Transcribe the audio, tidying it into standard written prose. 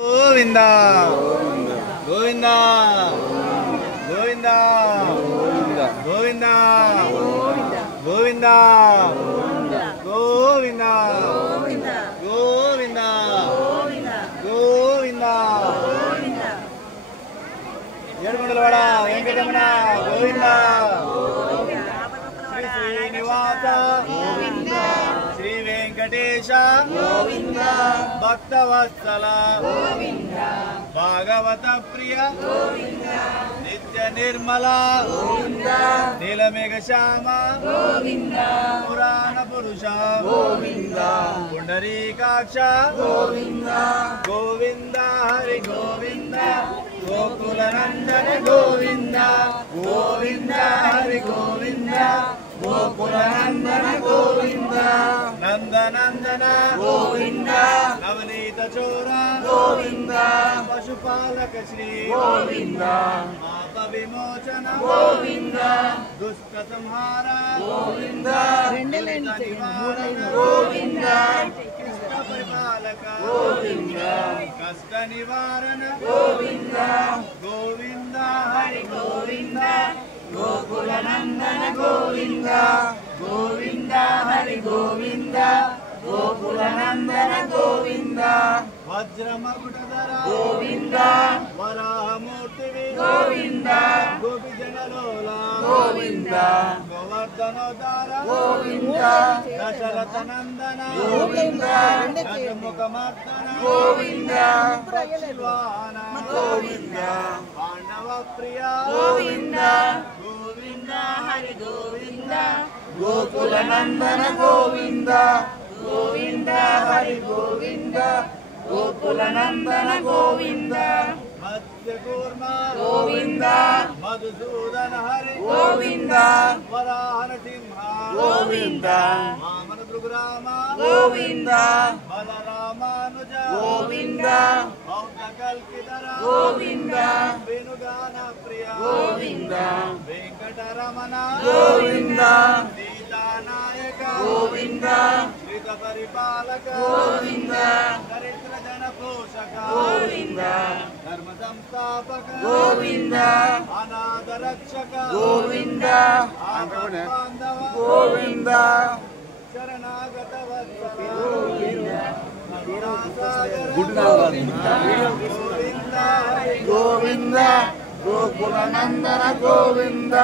గోవింద గోవింద గోవింద గోవింద గోవింద గోవింద గోవింద గోవింద ఏడుకొండలవాడ వెంకటరమణ గోవింద శ్రీ శ్రీనివాస శ్రీ వెంకటేశ గోవింద భక్తవత్సల గోవింద భాగవత ప్రియ గోవింద నిత్య నిర్మల గోవింద నీలమేఘ శ్యామ గోవింద పురాణ పురుష గోవింద పుండరీకాక్ష గోవింద గోవింద హరి గోవింద గోకుల నందన గోవింద గోవింద హరి గోవింద గోకుల నందన గోవింద నందనందన గోవింద నవనీత చోర గోవింద పశుపాలక శ్రీ గోవింద పాప విమోచన గోవింద దుష్ట సంహార గోవింద గోవింద కృష్ణ పరిపాలక గోవింద కష్ట నివారణ గోవింద గోవింద హరి గోవింద గోకుల నందన గోవింద గోవింద హరి గోవింద గోకుల నందన గోవింద వజ్రమకుటధర గోవింద వరాహమూర్తివి గోవింద గోపిజనలోల గోవింద గోవర్ధనోద్ధార గోవింద దశరథ నందన గోవింద దశముఖమర్దన గోవింద ప్రక్షివాహన గోవింద పాండవ ప్రియ గోవింద గోవింద హరి గోవింద గోకుల నందన గోవింద గోవింద హరి గోవింద గోకుల నందన గోవింద మత్స్యకూర్మ గోవింద మధుసూదన హరి గోవింద వరాహన సింహ గోవింద వామన భృగురామ గోవింద బలరామానుజ గోవింద బౌద్ధ కల్కిధర గోవింద వేణుగాన ప్రియ గోవింద వెంకటరమణ గోవింద సీతానాయక గోవింద శ్రీత పరిపాలక గోవింద దరిద్ర జన పోషక గోవింద ధర్మ సంస్థాపక గోవింద అనాథ రక్షక గోవింద బాంధవ గోవింద శరణాగత వత్సల గోవింద గోవింద గోవింద గోకుల నందన గోవింద